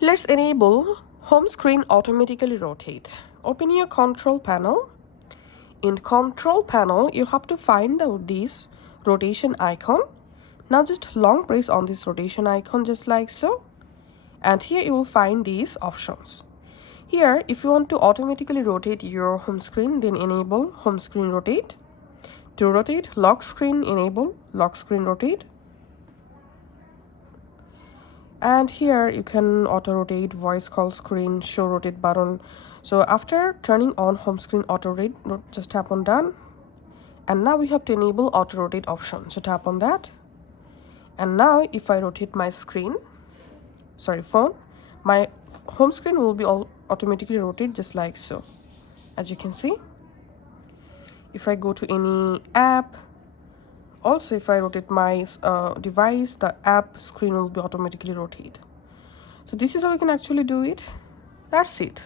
Let's enable home screen automatically rotate. Open your control panel. In control panel, you have to find this rotation icon. Now just long press on this rotation icon just like so. And here you will find these options. Here, if you want to automatically rotate your home screen, then enable home screen rotate. To rotate, lock screen, enable lock screen rotate. And here you can auto rotate, voice call screen, show rotate button. So after turning on home screen auto rotate, just tap on done. And now we have to enable auto rotate option, so tap on that. And now if I rotate my phone, my home screen will be all automatically rotate just like so. As you can see, if I go to any app, also if I rotate my device, the app screen will be automatically rotate. So this is how we can actually do it. That's it.